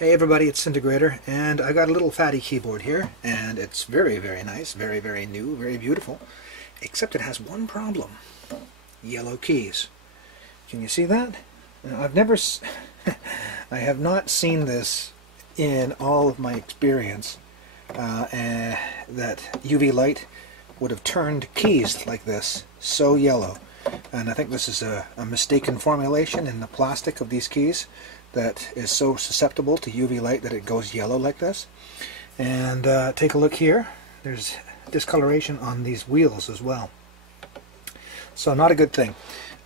Hey everybody, it's Syntegrator, and I got a Little Phatty keyboard here, and it's very, very nice, very, very new, very beautiful, except it has one problem: yellow keys. Can you see that? Now, I have not seen this in all of my experience, and that UV light would have turned keys like this, so yellow. And I think this is a mistaken formulation in the plastic of these keys that is so susceptible to UV light that it goes yellow like this. And take a look here. There's discoloration on these wheels as well. So not a good thing.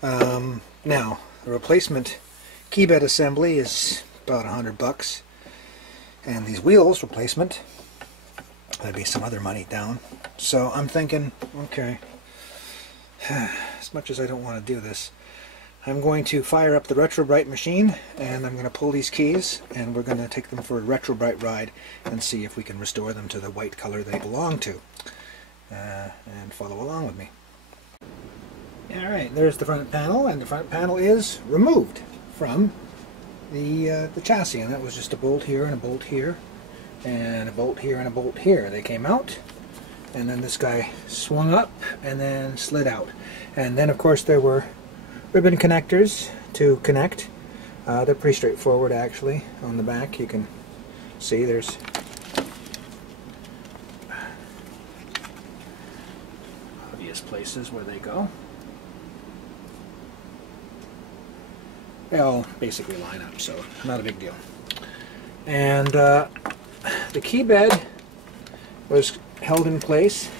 Now, the replacement keybed assembly is about $100, and these wheels replacement, there'd be some other money down. So I'm thinking, okay, as much as I don't want to do this, I'm going to fire up the Retr0bright machine, and I'm going to pull these keys, and we're going to take them for a Retr0bright ride and see if we can restore them to the white color they belong to. And follow along with me. Alright, there's the front panel, and the front panel is removed from the chassis, and that was just a bolt here and a bolt here, and a bolt here and a bolt here. They came out, and then this guy swung up and then slid out. And then of course there were ribbon connectors to connect. They're pretty straightforward actually. On the back you can see there's obvious places where they go. They all basically line up, so not a big deal. And the keybed was held in place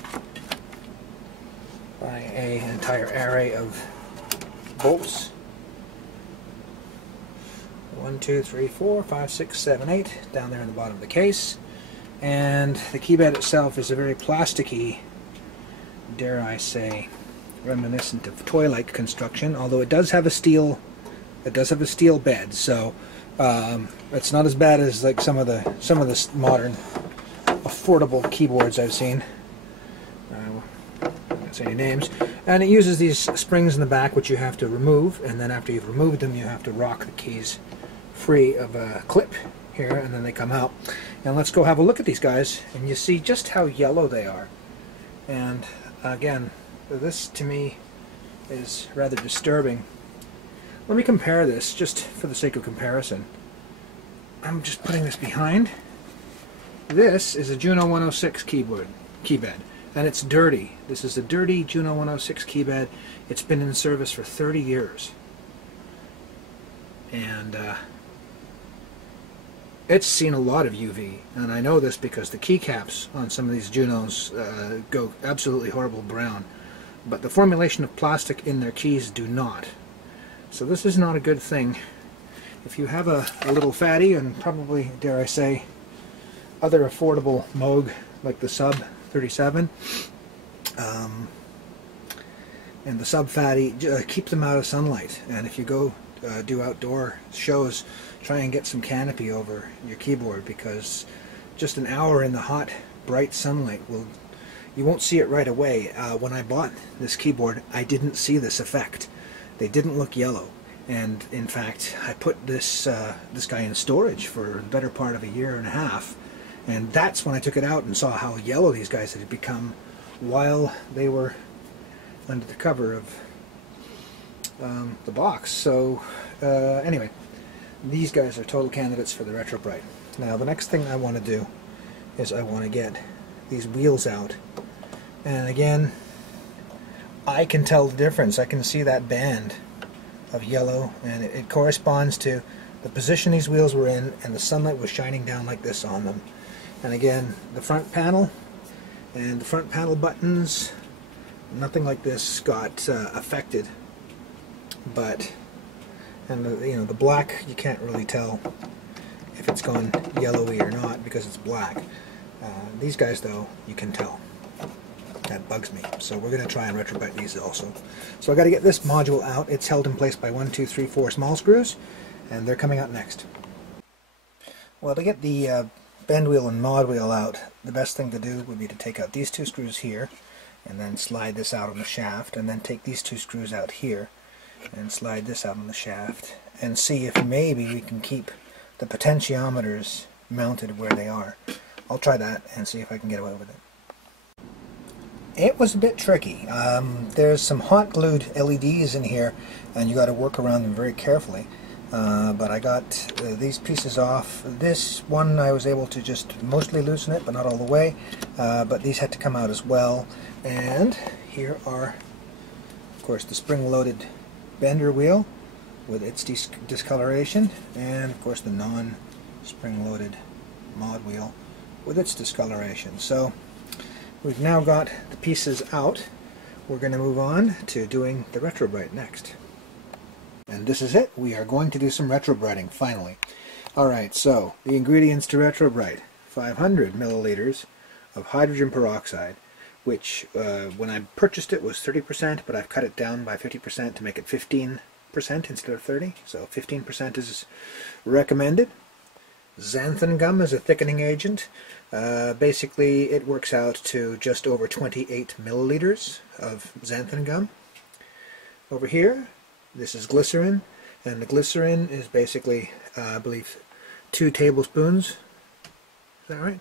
by an entire array of bolts. 1, 2, 3, 4, 5, 6, 7, 8 down there in the bottom of the case. And the keybed itself is a very plasticky, dare I say, reminiscent of toy-like construction, although it does have a steel bed, so it's not as bad as like some of the modern affordable keyboards I've seen. I won't say any names. And it uses these springs in the back which you have to remove, and then after you've removed them you have to rock the keys free of a clip here, and then they come out. And let's go have a look at these guys, and you see just how yellow they are. And again, this to me is rather disturbing. Let me compare this, just for the sake of comparison. I'm just putting this behind. This is a Juno 106 keybed, and it's dirty. This is a dirty Juno 106 keybed. It's been in service for 30 years. And it's seen a lot of UV, and I know this because the keycaps on some of these Junos go absolutely horrible brown, but the formulation of plastic in their keys do not. So this is not a good thing. If you have a Little Phatty, and probably, dare I say, other affordable Moog like the Sub 37 and the Sub Phatty, keep them out of sunlight. And if you go do outdoor shows, try and get some canopy over your keyboard, because just an hour in the hot, bright sunlight you won't see it right away. When I bought this keyboard, I didn't see this effect. They didn't look yellow, and in fact I put this guy in storage for the better part of a year and a half, and that's when I took it out and saw how yellow these guys had become while they were under the cover of the box. So anyway, these guys are total candidates for the Retr0bright. Now the next thing I want to do is I want to get these wheels out, and again I can tell the difference. I can see that band of yellow, and it corresponds to the position these wheels were in, and the sunlight was shining down like this on them. And again, the front panel and the front panel buttons, nothing like this got affected. But, and the black, you can't really tell if it's gone yellowy or not because it's black. These guys though, you can tell. That bugs me. So we're going to try and Retr0bright these also. So I got to get this module out. It's held in place by 1, 2, 3, 4 small screws, and they're coming out next. Well, to get the bend wheel and mod wheel out, the best thing to do would be to take out these two screws here, and then slide this out on the shaft, and then take these two screws out here, and slide this out on the shaft, and see if maybe we can keep the potentiometers mounted where they are. I'll try that and see if I can get away with it. It was a bit tricky. There's some hot glued LEDs in here, and you got to work around them very carefully. But I got these pieces off. This one I was able to just mostly loosen it, but not all the way. But these had to come out as well. And here are, of course, the spring-loaded bender wheel with its discoloration, and of course the non-spring-loaded mod wheel with its discoloration. So we've now got the pieces out. We're going to move on to doing the Retr0bright next. And this is it. We are going to do some Retr0brighting, finally. Alright, so the ingredients to Retr0bright: 500 milliliters of hydrogen peroxide, which when I purchased it was 30%, but I've cut it down by 50% to make it 15% instead of 30, so 15% is recommended. Xanthan gum is a thickening agent. Basically it works out to just over 28 milliliters of xanthan gum. Over here, this is glycerin, and the glycerin is basically, I believe, 2 tablespoons. Is that right?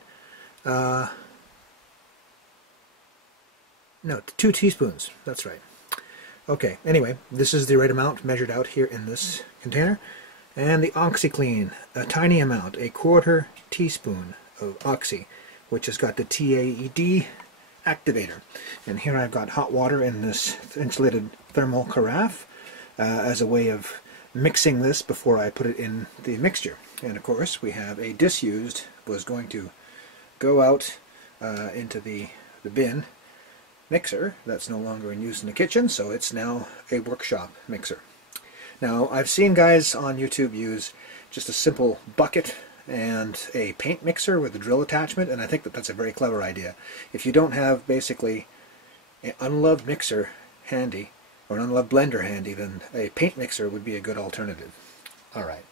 No, 2 teaspoons. That's right. Okay, anyway, this is the right amount measured out here in this container. And the OxyClean, a tiny amount, 1/4 teaspoon of Oxy, which has got the TAED activator. And here I've got hot water in this insulated thermal carafe as a way of mixing this before I put it in the mixture. And of course we have a disused, was going to go out into the bin mixer that's no longer in use in the kitchen, so it's now a workshop mixer. Now, I've seen guys on YouTube use just a simple bucket and a paint mixer with a drill attachment, and I think that that's a very clever idea. If you don't have basically an unloved mixer handy, or an unloved blender handy, then a paint mixer would be a good alternative. Alright,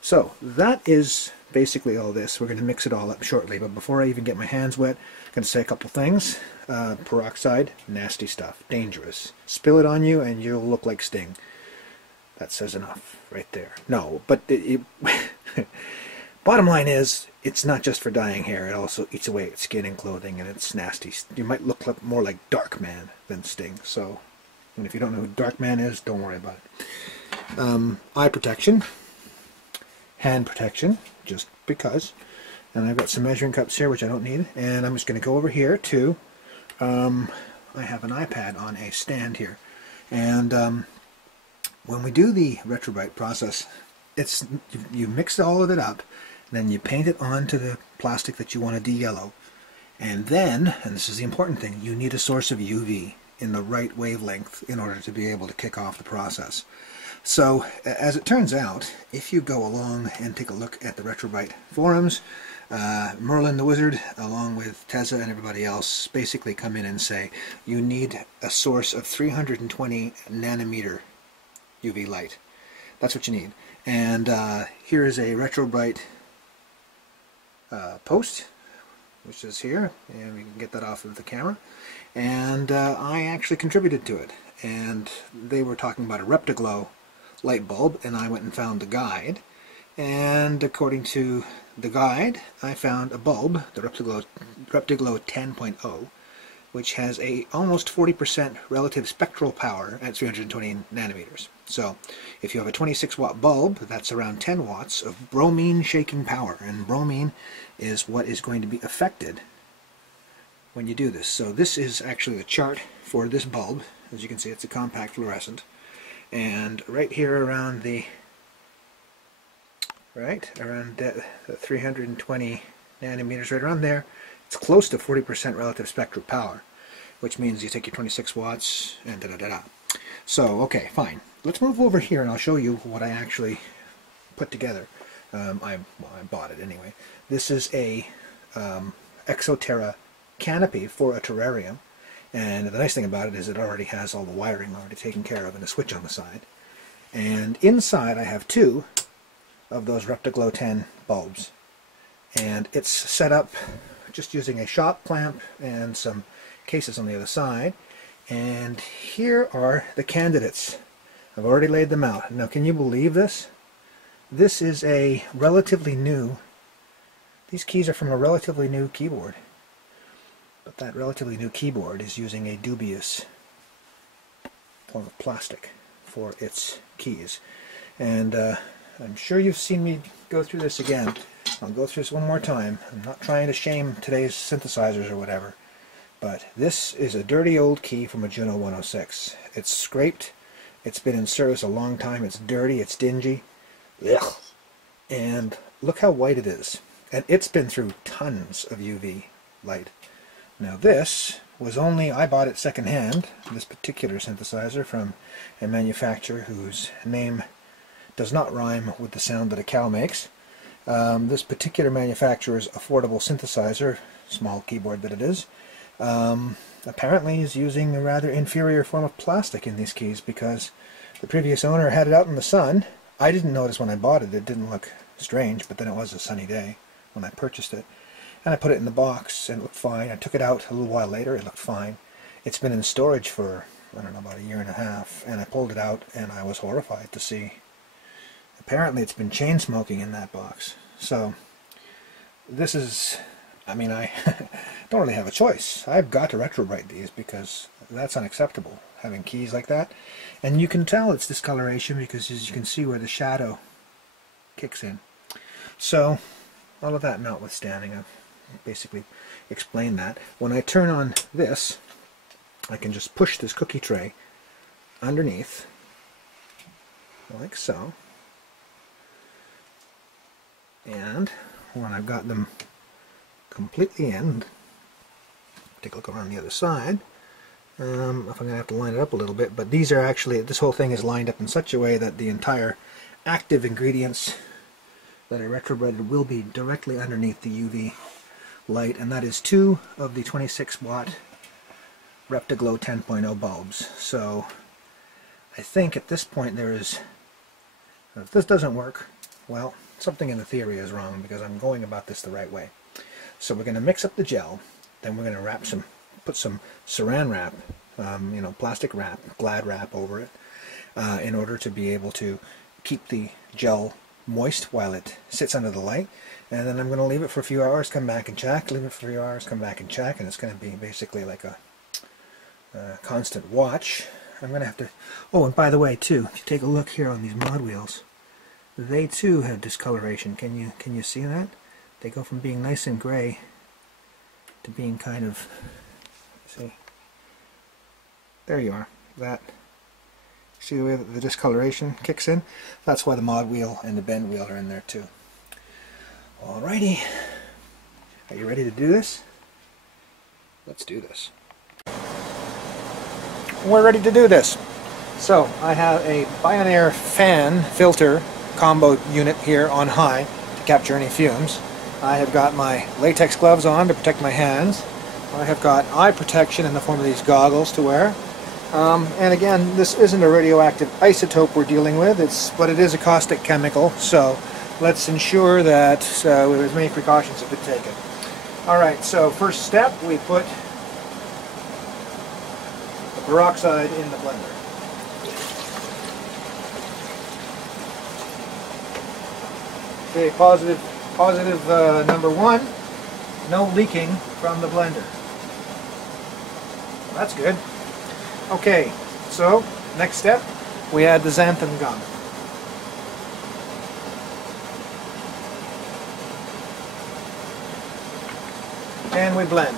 so that is basically all this. We're going to mix it all up shortly, but before I even get my hands wet, I'm going to say a couple things. Peroxide, nasty stuff, dangerous. Spill it on you and you'll look like Sting. That says enough right there. No, but bottom line is, it's not just for dyeing hair. It also eats away at skin and clothing, and it's nasty. You might look more like Darkman than Sting. So, and if you don't know who Darkman is, don't worry about it. Eye protection, hand protection, just because. And I've got some measuring cups here, which I don't need. And I'm just going to go over here to, I have an iPad on a stand here. And when we do the Retr0bright process, it's you mix all of it up, then you paint it onto the plastic that you want to de-yellow, and then, and this is the important thing, you need a source of UV in the right wavelength in order to be able to kick off the process. So, as it turns out, if you go along and take a look at the Retr0bright forums, Merlin the Wizard, along with Tezza and everybody else, basically come in and say you need a source of 320 nanometer UV light. That's what you need. And here is a Retr0bright post, which is here, and we can get that off of the camera. And I actually contributed to it. And they were talking about a Retr0glow light bulb, and I went and found the guide. And according to the guide, I found a bulb, the Retr0glow 10.0, which has a almost 40% relative spectral power at 320 nanometers. So if you have a 26 watt bulb, that's around 10 watts of bromine shaking power, and bromine is what is going to be affected when you do this. So this is actually the chart for this bulb. As you can see, it's a compact fluorescent, and right here around the 320 nanometers, right around there, it's close to 40% relative spectral power, which means you take your 26 watts and da-da-da-da. So, okay, fine. Let's move over here and I'll show you what I actually put together. I bought it anyway. This is a Exoterra canopy for a terrarium, and the nice thing about it is it already has all the wiring already taken care of and a switch on the side. And inside I have 2 of those Retr0glow 10 bulbs, and it's set up just using a shop clamp and some cases on the other side. And here are the candidates. I've already laid them out. Now, can you believe this? This is a relatively new, these keys are from a relatively new keyboard, but that relatively new keyboard is using a dubious form of plastic for its keys. And I'm sure you've seen me go through this again. I'll go through this one more time. I'm not trying to shame today's synthesizers or whatever, but this is a dirty old key from a Juno 106. It's scraped, it's been in service a long time, it's dirty, it's dingy. Ugh. And look how white it is. And it's been through tons of UV light. Now this was only, I bought it secondhand, this particular synthesizer from a manufacturer whose name does not rhyme with the sound that a cow makes. This particular manufacturer's affordable synthesizer, small keyboard that it is, apparently is using a rather inferior form of plastic in these keys, because the previous owner had it out in the sun. I didn't notice when I bought it, it didn't look strange, but then it was a sunny day when I purchased it. And I put it in the box and it looked fine. I took it out a little while later, it looked fine. It's been in storage for, I don't know, about a year and a half, and I pulled it out and I was horrified to see. Apparently it's been chain smoking in that box. So this is, I mean, I don't really have a choice. I've got to Retr0bright these because that's unacceptable, having keys like that. And you can tell it's discoloration because as you can see where the shadow kicks in. So all of that notwithstanding, I've basically explained that. When I turn on this, I can just push this cookie tray underneath, like so. And when I've got them completely in, take a look around the other side. If I'm going to have to line it up a little bit, but these are actually, this whole thing is lined up in such a way that the entire active ingredients that are Retr0brighted will be directly underneath the UV light, and that is 2 of the 26 watt Reptiglow 10.0 bulbs. So I think at this point there is, if this doesn't work, well, something in the theory is wrong because I'm going about this the right way. So we're going to mix up the gel, then we're going to put some saran wrap, you know, plastic wrap, Glad wrap over it, in order to be able to keep the gel moist while it sits under the light. And then I'm going to leave it for a few hours, come back and check, leave it for a few hours, come back and check, and it's going to be basically like a constant watch. I'm going to have to, oh, and by the way too, if you take a look here on these mod wheels, they too have discoloration. Can you see that? They go from being nice and gray to being kind of, see, there you are, that, see the way that the discoloration kicks in? That's why the mod wheel and the bend wheel are in there too. Alrighty, are you ready to do this? Let's do this. We're ready to do this. So I have a Bionaire fan filter combo unit here on high to capture any fumes. I have got my latex gloves on to protect my hands. I have got eye protection in the form of these goggles to wear. And again, this isn't a radioactive isotope we're dealing with, but it is a caustic chemical, so let's ensure that as many precautions have been taken. Alright, so first step, we put the peroxide in the blender. Okay, positive number 1, no leaking from the blender. That's good. Okay, so next step, we add the xanthan gum. And we blend.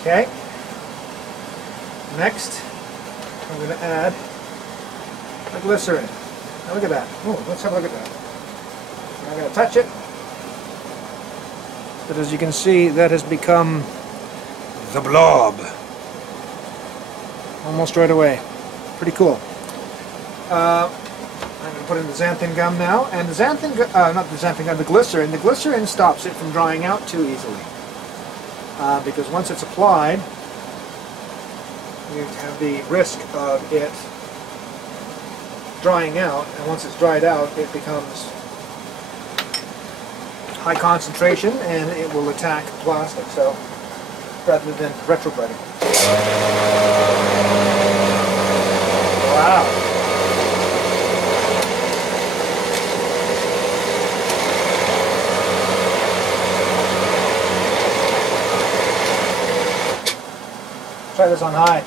Okay. Next, I'm going to add the glycerin. Now look at that. Oh, let's have a look at that. I'm going to touch it. But as you can see, that has become the blob. Almost right away. Pretty cool. I'm going to put in the xanthan gum now, and the xanthan, not the xanthan gum, the glycerin. The glycerin stops it from drying out too easily. Because once it's applied, you have the risk of it drying out, and once it's dried out it becomes high concentration and it will attack plastic, so rather than retro-brighting. Wow. Try this on high.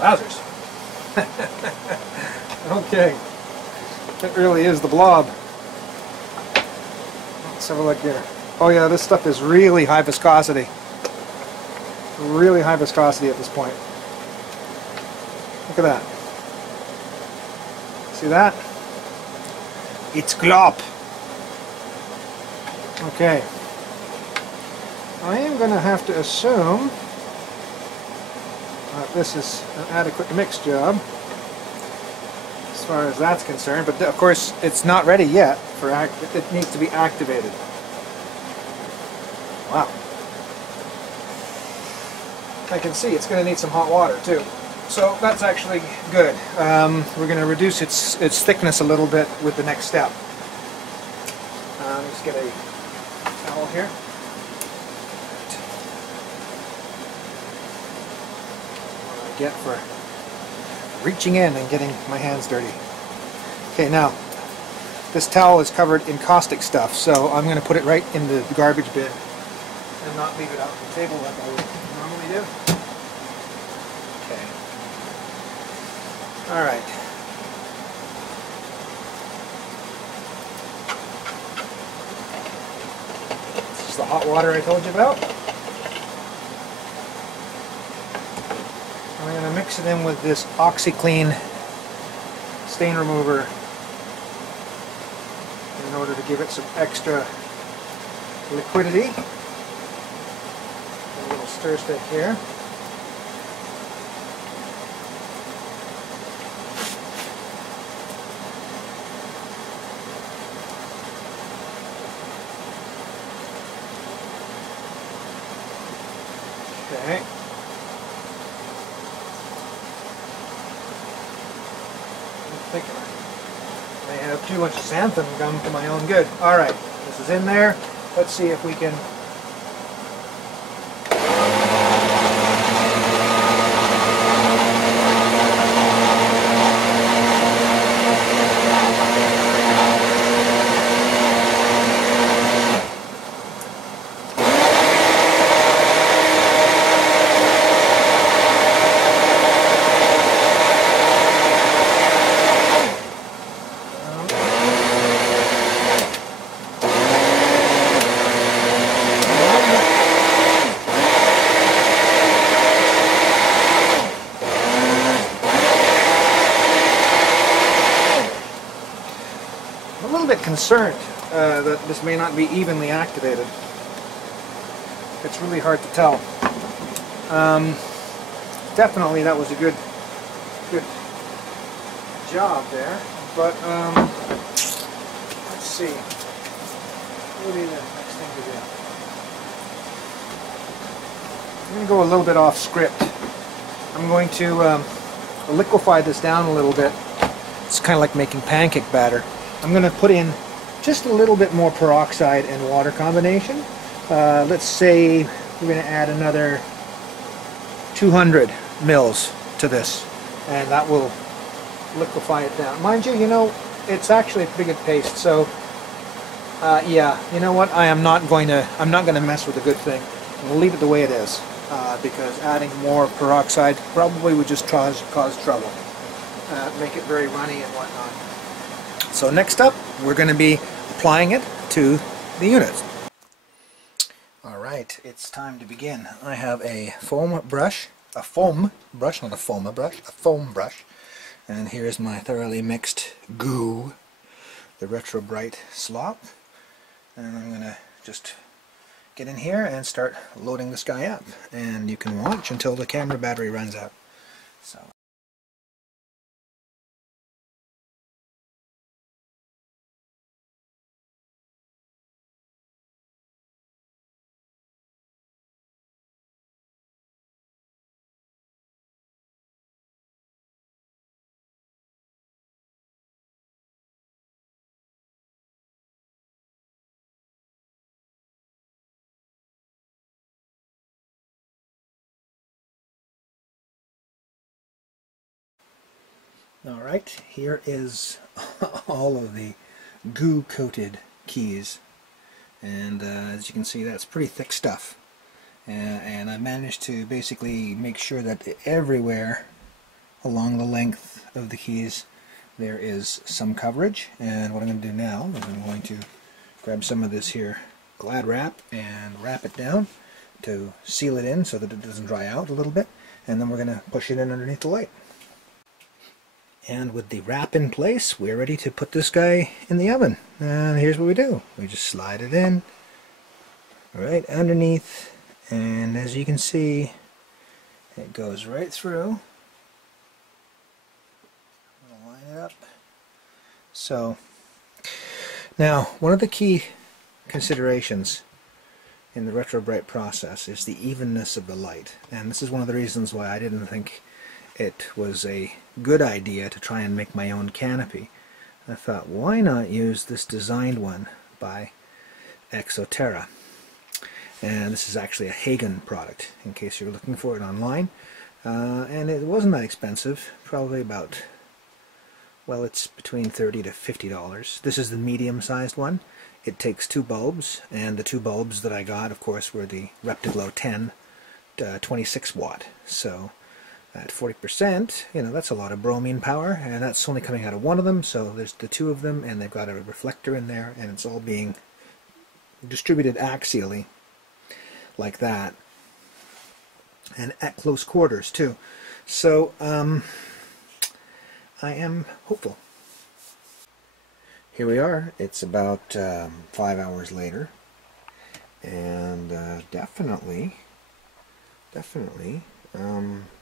Wowzers. Okay. It really is the blob. Let's have a look here. Oh yeah, this stuff is really high viscosity. Really high viscosity at this point. Look at that. See that? It's glop. Okay. I am going to have to assume that this is an adequate mix job as far as that's concerned, but of course it's not ready yet for it needs to be activated. Wow. I can see it's going to need some hot water too. So that's actually good. We're going to reduce its thickness a little bit with the next step. Let's get a towel here. What I get for reaching in and getting my hands dirty. Okay, now this towel is covered in caustic stuff, so I'm going to put it right in the garbage bin and not leave it out on the table like I would normally do. Okay. Alright. This is the hot water I told you about. I'm going to mix it in with this OxyClean stain remover in order to give it some extra liquidity. A little stir stick here. Okay. I think I may have too much xanthan gum for my own good. Alright, this is in there. Let's see if we can... concerned that this may not be evenly activated. It's really hard to tell. Definitely that was a good job there, but let's see. What would be the next thing to do? I'm going to go a little bit off script. I'm going to liquefy this down a little bit. It's kind of like making pancake batter. I'm going to put in just a little bit more peroxide and water combination. Let's say we're going to add another 200 mils to this, and that will liquefy it down. Mind you, it's actually a pretty good paste. So, yeah, you know what? I'm not going to mess with the good thing. We'll leave it the way it is, because adding more peroxide probably would just cause trouble, make it very runny and whatnot. So next up, we're going to be applying it to the unit. Alright, it's time to begin. I have a foam brush, not a foam brush, a foam brush. And here's my thoroughly mixed goo, the Retr0bright slop. And I'm going to just get in here and start loading this guy up. And you can watch until the camera battery runs out. So. Alright, here is all of the goo coated keys, and as you can see, that's pretty thick stuff, and I managed to basically make sure that everywhere along the length of the keys there is some coverage. And what I'm going to do now is I'm going to grab some of this here Glad wrap and wrap it down to seal it in so that it doesn't dry out a little bit, and then we're going to push it in underneath the light. And with the wrap in place, we're ready to put this guy in the oven. And here's what we do. We just slide it in right underneath, and as you can see, it goes right through. I'll line it up. So, now, one of the key considerations in the Retr0bright process is the evenness of the light. And this is one of the reasons why I didn't think it was a good idea to try and make my own canopy. I thought, why not use this designed one by Exoterra? And this is actually a Hagen product, in case you're looking for it online. And it wasn't that expensive, probably about, well, it's between $30 to $50. This is the medium-sized one. It takes 2 bulbs, and the 2 bulbs that I got, of course, were the Retr0bright 10 26 watt. So at 40%, you know, that's a lot of bromine power, and that's only coming out of one of them, so there's the 2 of them, and they've got a reflector in there, and it's all being distributed axially, like that, and at close quarters, too. So, I am hopeful. Here we are. It's about 5 hours later, and definitely,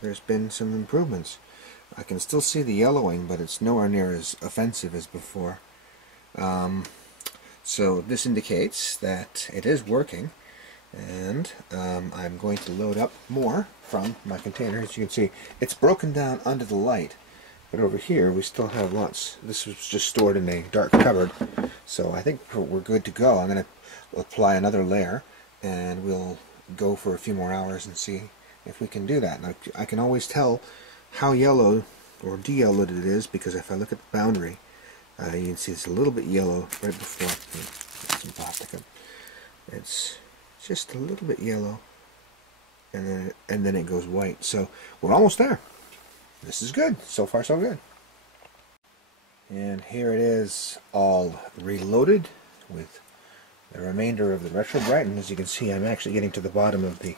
there's been some improvements. I can still see the yellowing, but it's nowhere near as offensive as before. So this indicates that it is working, and I'm going to load up more from my container. As you can see, it's broken down under the light, but over here we still have lots. This was just stored in a dark cupboard, so I think we're good to go. I'm going to apply another layer, and we'll go for a few more hours and see if we can do that. Now, I can always tell how yellow or de-yellowed it is, because if I look at the boundary, you can see it's a little bit yellow right before. Put some plastic up. It's just a little bit yellow, and then it goes white. So we're almost there. This is good. So far, so good. And here it is, all reloaded with the remainder of the Retr0bright. And as you can see, I'm actually getting to the bottom of the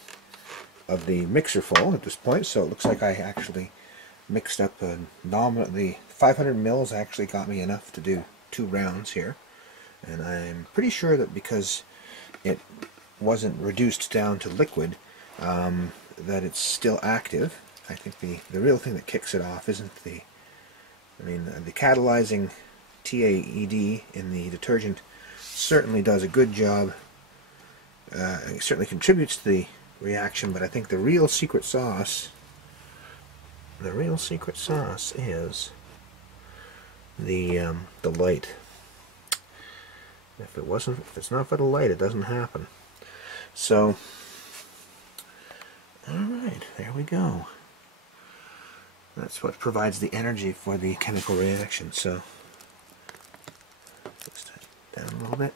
mixer full at this point, so it looks like I actually mixed up the 500 mils actually got me enough to do 2 rounds here, and I'm pretty sure that because it wasn't reduced down to liquid, that it's still active. I think the real thing that kicks it off isn't the catalyzing TAED in the detergent certainly does a good job. It certainly contributes to the reaction, but I think the real secret sauce is the light. If it's not for the light, it doesn't happen. So, all right, there we go. That's what provides the energy for the chemical reaction. So, just down a little bit,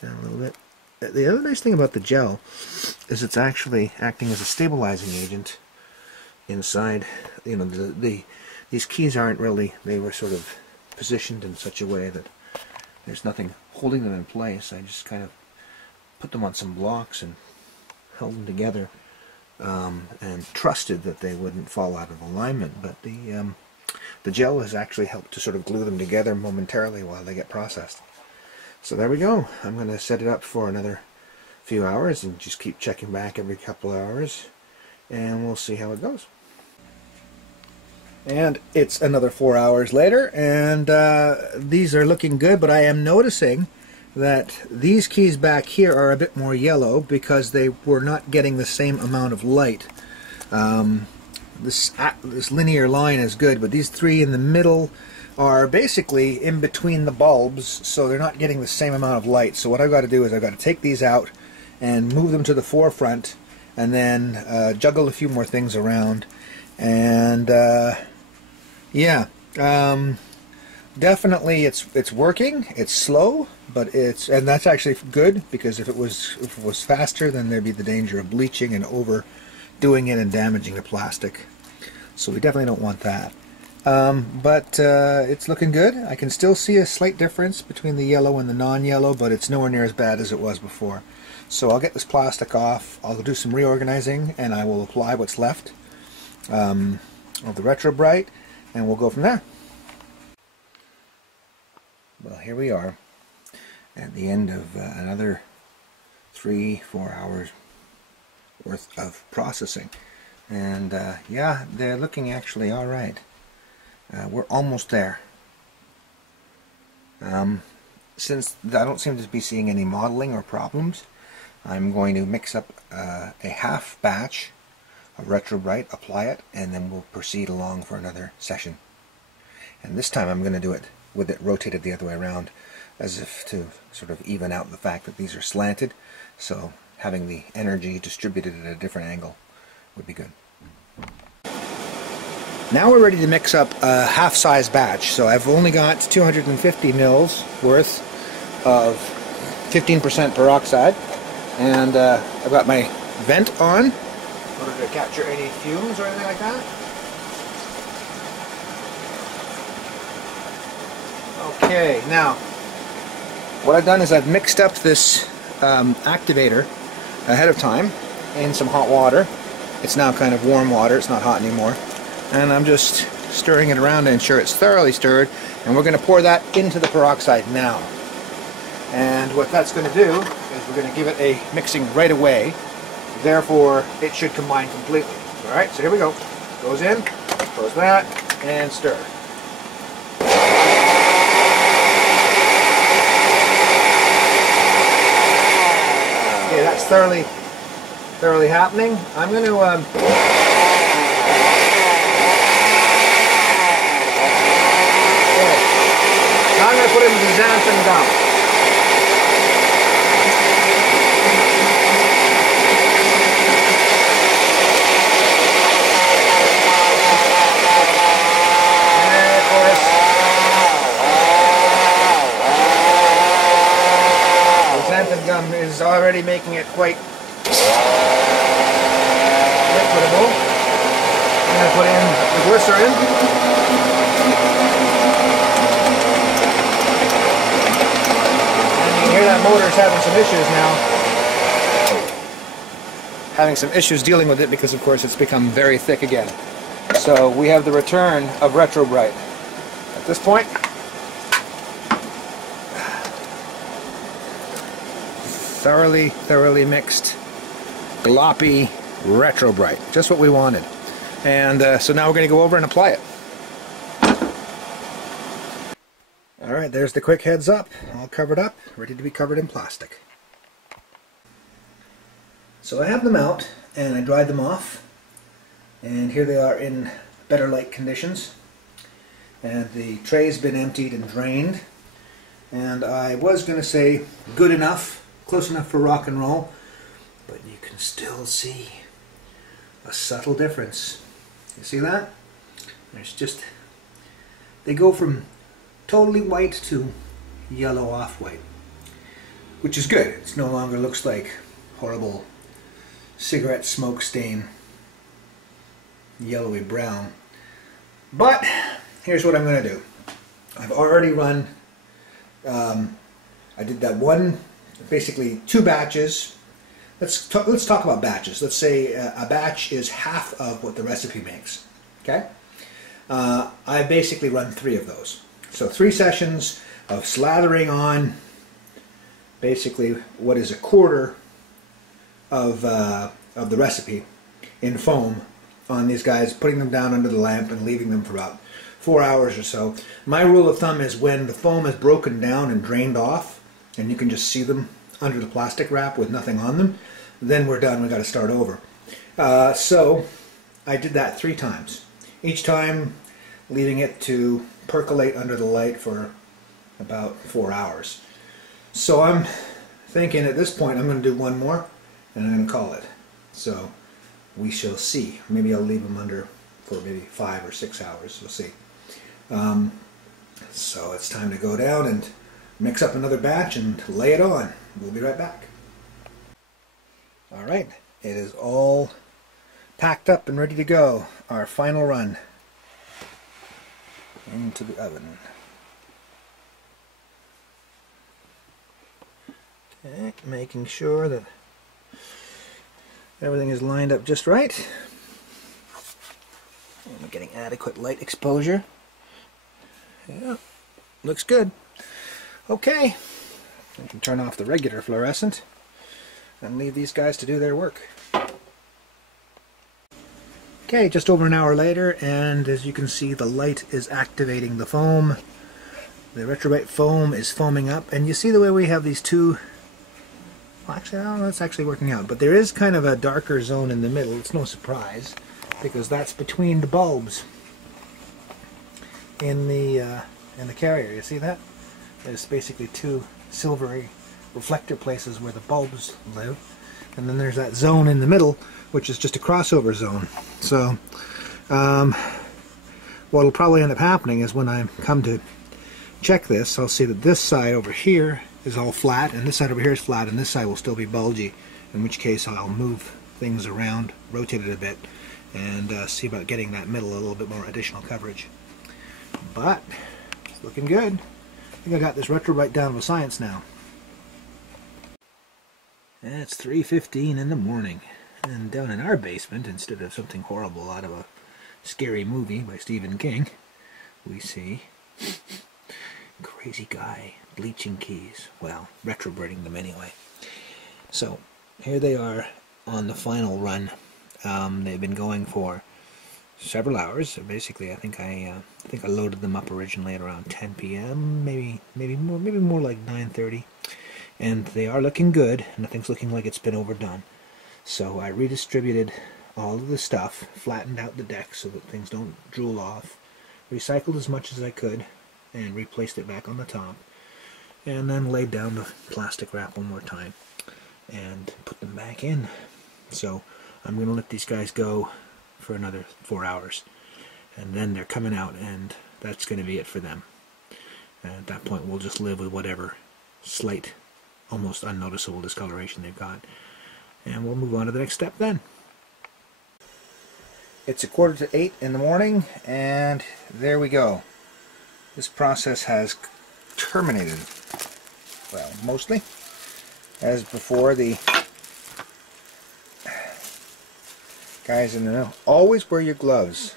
down a little bit. The other nice thing about the gel is it's actually acting as a stabilizing agent inside. You know, these keys aren't really, they were sort of positioned in such a way that there's nothing holding them in place. I just kind of put them on some blocks and held them together, and trusted that they wouldn't fall out of alignment. But the gel has actually helped to sort of glue them together momentarily while they get processed. So there we go. I'm going to set it up for another few hours and just keep checking back every couple of hours, and we'll see how it goes. And it's another 4 hours later, and these are looking good, but I am noticing that these keys back here are a bit more yellow because they were not getting the same amount of light. This linear line is good, but these 3 in the middle are basically in between the bulbs, so they're not getting the same amount of light. So what I've got to do is I've got to take these out and move them to the forefront, and then juggle a few more things around, and Yeah, definitely it's working. It's slow, but and that's actually good, because if it was faster, then there'd be the danger of bleaching and overdoing it and damaging the plastic. So we definitely don't want that. But it's looking good. I can still see a slight difference between the yellow and the non-yellow, but it's nowhere near as bad as it was before. So I'll get this plastic off, I'll do some reorganizing, and I will apply what's left of the Retr0bright, and we'll go from there. Well, here we are at the end of another 3-4 hours worth of processing. And yeah, they're looking actually alright. We're almost there. Since I don't seem to be seeing any modeling or problems, I'm going to mix up a half batch of Retr0bright, apply it, and then we'll proceed along for another session. And this time I'm going to do it with it rotated the other way around, as if to sort of even out the fact that these are slanted, so having the energy distributed at a different angle would be good. Now we're ready to mix up a half-size batch. So I've only got 250 mils worth of 15% peroxide, and I've got my vent on in order to capture any fumes or anything like that. Okay, now what I've done is I've mixed up this activator ahead of time in some hot water. It's now kind of warm water, it's not hot anymore. And I'm just stirring it around to ensure it's thoroughly stirred, and we're going to pour that into the peroxide now. And what that's going to do is we're going to give it a mixing right away, therefore it should combine completely. Alright, so here we go. Goes in, close that, and stir. Okay, that's thoroughly happening. I'm going to now I'm going to put in the xanthan gum. And of course, the xanthan gum is already making it quite liquidable. I'm going to put in the glycerin. That motor's having some issues now. Having some issues dealing with it because, of course, it's become very thick again. So we have the return of Retr0bright. At this point, thoroughly mixed, gloppy Retr0bright. Just what we wanted. And so now we're going to go over and apply it. Alright, there's the quick heads up, all covered up, ready to be covered in plastic. So I have them out, and I dried them off, and here they are in better light conditions. And the tray's been emptied and drained, and I was going to say good enough, close enough for rock and roll, but you can still see a subtle difference. You see that? There's just, they go from totally white to yellow off-white, which is good. It no longer looks like horrible cigarette smoke stain, yellowy brown. But here's what I'm going to do. I've already run, I did that one, basically 2 batches. Let's talk about batches. Let's say a batch is half of what the recipe makes. Okay? I basically run 3 of those. So 3 sessions of slathering on basically what is a quarter of the recipe in foam on these guys, putting them down under the lamp and leaving them for about 4 hours or so. My rule of thumb is when the foam is broken down and drained off, and you can just see them under the plastic wrap with nothing on them, then we're done, we've got to start over. So I did that 3 times. Each time leaving it to percolate under the light for about 4 hours. So I'm thinking at this point I'm going to do 1 more and I'm going to call it. So we shall see. Maybe I'll leave them under for maybe 5 or 6 hours. We'll see. So it's time to go down and mix up another batch and lay it on. We'll be right back. Alright, it is all packed up and ready to go. Our final run into the oven. Okay, making sure that everything is lined up just right. And we're getting adequate light exposure. Yeah, looks good. Okay, we can turn off the regular fluorescent and leave these guys to do their work. Okay, just over an hour later, and as you can see, the light is activating the foam. The Retr0bright foam is foaming up, and you see the way we have these two. Well, actually, I don't know, it's actually working out, but there is kind of a darker zone in the middle. It's no surprise, because that's between the bulbs in the carrier. You see that? There's basically two silvery reflector places where the bulbs live, and then there's that zone in the middle, which is just a crossover zone. So what will probably end up happening is when I come to check this, I'll see that this side over here is all flat, and this side over here is flat, and this side will still be bulgy, in which case I'll move things around, rotate it a bit, and see about getting that middle a little bit more additional coverage. But it's looking good. I think I got this Retr0bright down with science now. And it's 3:15 in the morning, and down in our basement, instead of something horrible out of a scary movie by Stephen King, we see crazy guy bleaching keys. Well, retrobrighting them anyway. So here they are on the final run. They've been going for several hours. Basically, I think I loaded them up originally at around 10 p.m. maybe more like 9:30, and they are looking good. Nothing's looking like it's been overdone. So I redistributed all of the stuff, flattened out the deck so that things don't drool off, recycled as much as I could, and replaced it back on the top, and then laid down the plastic wrap one more time and put them back in. So I'm going to let these guys go for another 4 hours, and then they're coming out, and that's going to be it for them. And at that point we'll just live with whatever slight, almost unnoticeable discoloration they've got, and we'll move on to the next step then. It's 7:45 in the morning, and there we go. This process has terminated. Well, mostly. As before, the guys in the middle, always wear your gloves.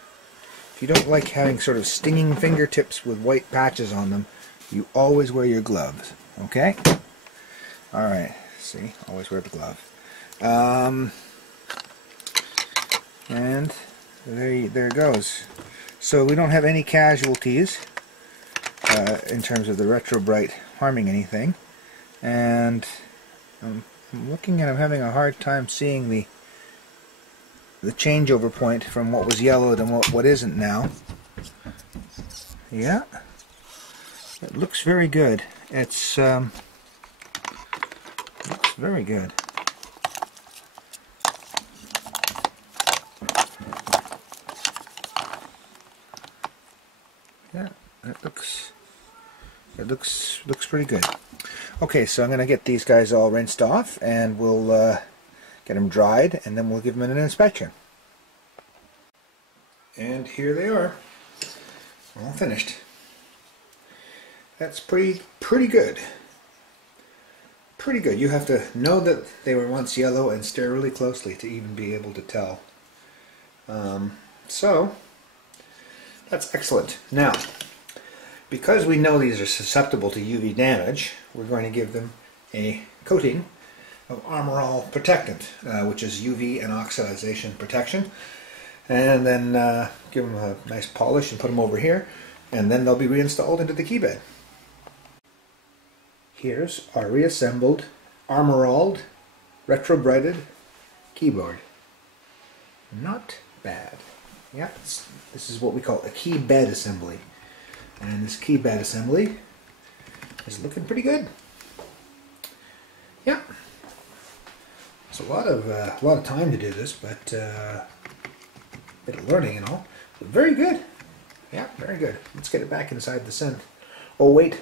If you don't like having sort of stinging fingertips with white patches on them, you always wear your gloves. Okay? Alright, see, always wear the glove. And there it goes. So we don't have any casualties in terms of the Retr0bright harming anything, and I'm looking at, I'm having a hard time seeing the changeover point from what was yellowed and what isn't now. Yeah, it looks very good. It's looks very good. Yeah, it looks pretty good. Okay, so I'm going to get these guys all rinsed off, and we'll get them dried, and then we'll give them an inspection. And here they are, all finished. That's pretty good. Pretty good. You have to know that they were once yellow and stare really closely to even be able to tell. So that's excellent. Now, because we know these are susceptible to UV damage, we're going to give them a coating of Armor All Protectant, which is UV and oxidization protection, and then give them a nice polish and put them over here, and then they'll be reinstalled into the keybed. Here's our reassembled, armor-alled, retro-brighted keyboard. Not bad. Yeah, this is what we call a keybed assembly. And this keybed assembly is looking pretty good. Yeah. It's a lot of time to do this, but a bit of learning and all. But very good. Yeah, very good. Let's get it back inside the synth. Oh wait,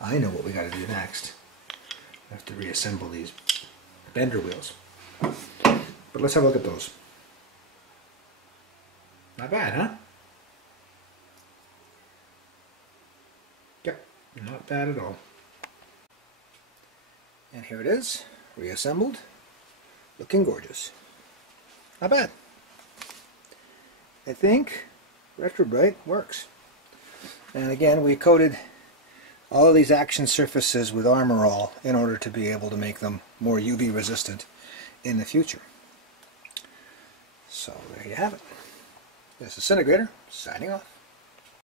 I know what we got to do next. I have to reassemble these bender wheels. But let's have a look at those. Not bad, huh? Yep, not bad at all. And here it is, reassembled, looking gorgeous. Not bad. I think Retr0bright works. And again, we coated all of these action surfaces with Armorall in order to be able to make them more UV resistant in the future. So there you have it. This is Syntegrator, signing off.